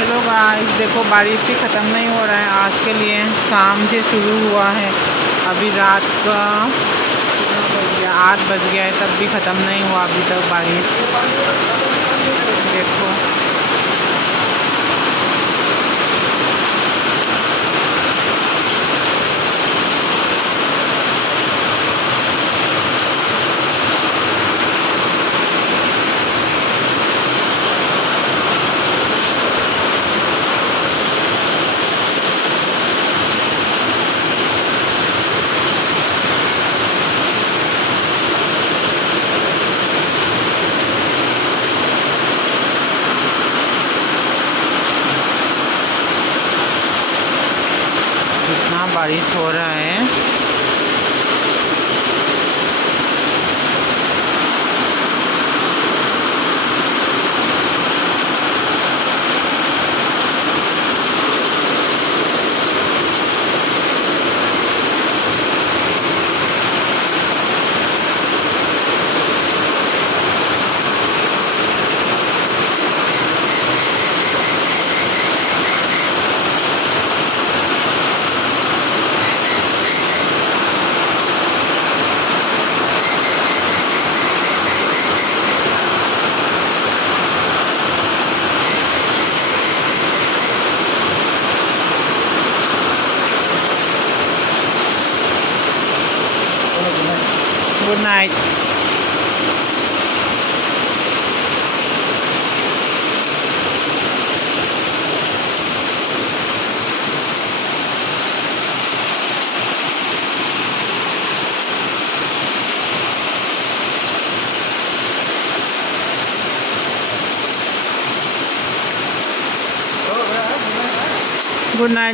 Hello guys, देखो बारिश ही ख़त्म नहीं हो रहा है आज के लिए। शाम से शुरू हुआ है, अभी रात का कितना बज गया, 8 बज गया है, तब भी ख़त्म नहीं हुआ अभी तक बारिश। देखो कितना बारिश हो रहा है। Good night.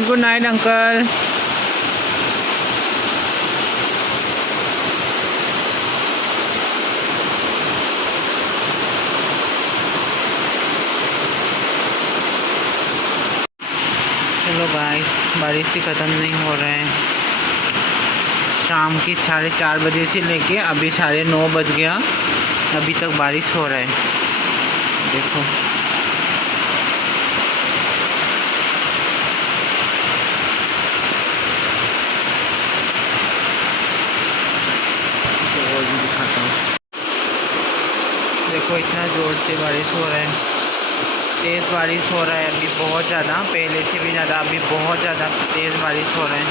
Good night uncle. चलो गाइस, बारिश ही ख़त्म नहीं हो रहा है। शाम की 4:30 बजे से लेके अभी 9:30 बज गया, अभी तक बारिश हो रहा है। देखो और भी दिखाता हूँ। देखो इतना ज़ोर से बारिश हो रहा है, तेज़ बारिश हो रहा है अभी बहुत ज़्यादा, पहले से भी ज़्यादा अभी बहुत ज़्यादा तेज़ बारिश हो रहा है।